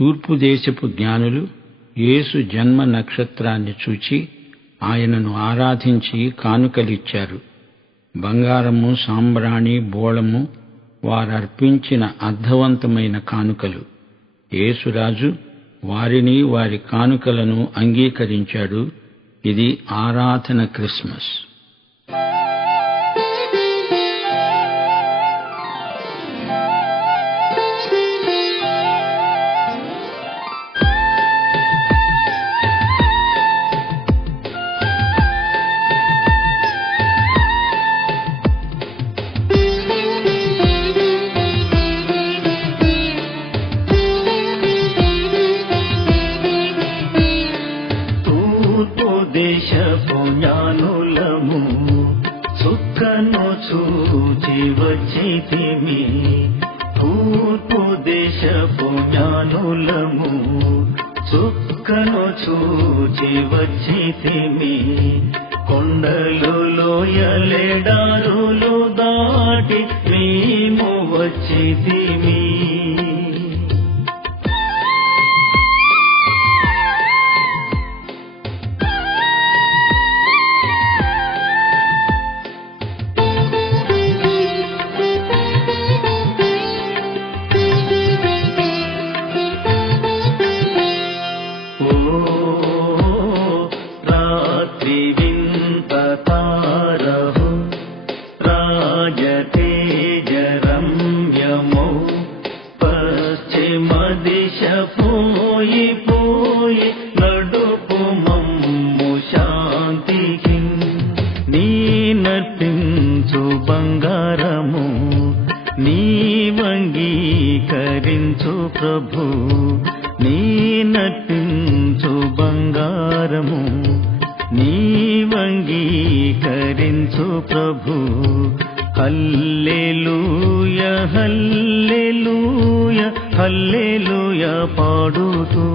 తూర్పు దేశపు జ్ఞానులు యేసు జన్మ నక్షత్రాన్ని చూచి ఆయనను ఆరాధించి కానుకలిచ్చారు. బంగారము సాంబ్రాణి బోళము వారర్పించిన అర్థవంతమైన కానుకలు. యేసురాజు వారిని వారి కానుకలను అంగీకరించాడు. ఇది ఆరాధన క్రిస్మస్. దేశ పుణ్యానులము జ్ఞానులము చుక్కను చూచి వచ్చితిమి. తూర్పు దేశ పుణ్యానులము చుక్కను చూచి వచ్చితిమి. కొండలు లోయలెడారులు దాటి మేము వచ్చితిమి. స్వీకరించు ప్రభు నీ నటించు బంగారము నీ వంగీకరించు ప్రభు. హల్లెలూయ హల్లెలూయ హల్లెలూయ పాడుతూ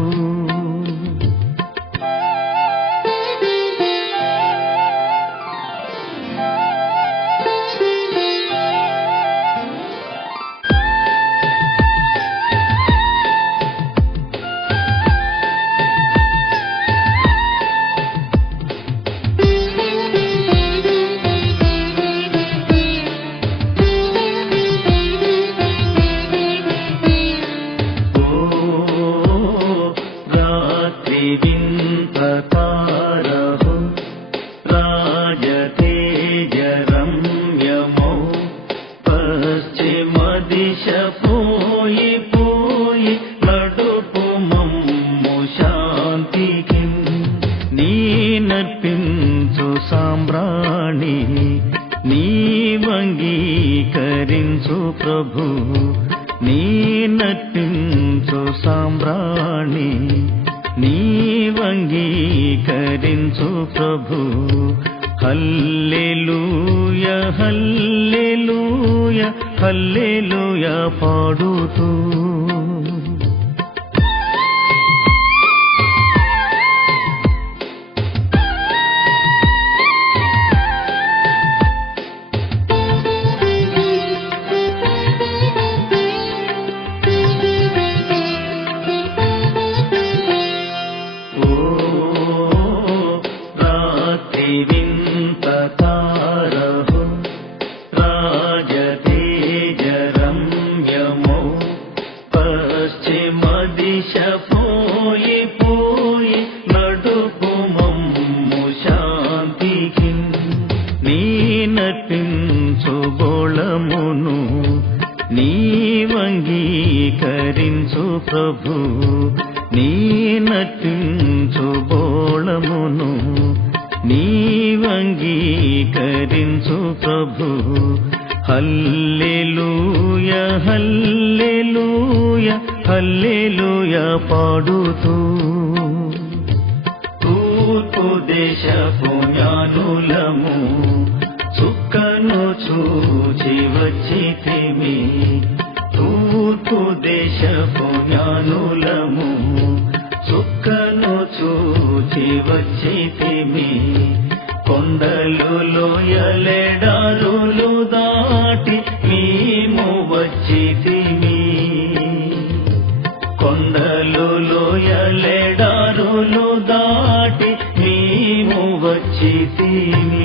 రాత్రి వింత తారహు రాజతేజరమ్యమో పశ్చిమ దిశ పోయి పోయి నడుపు మమ్ము శాంతికి నీ నర్పించు సాంబ్రాణి నీ వంగీకరించు ప్రభు నీ నర్పించు సాంబ్రాణి నీ అంగీకరించు ప్రభు. హల్లెలూయ హల్లెలూయ హల్లెలూయ పాడుతూ. నటించు నీవంగీకరించు ప్రభు. నీ నటించుబోళమును నీవంగీకరించు ప్రభు. హల్లెలూయ హల్లెలూయ హల్లెలూయ పాడుతూ. తూర్పు దేశపు జ్ఞానులము చూచి వచ్చితిమి తూర్పు దేశ జ్ఞానులము చుక్కను చూచి వచ్చితిమి కొండలు లోయలెడారులు దాటి మేము వచ్చితిమి. కొండలు లోయలెడారులు దాటి మేము వచ్చితిమి.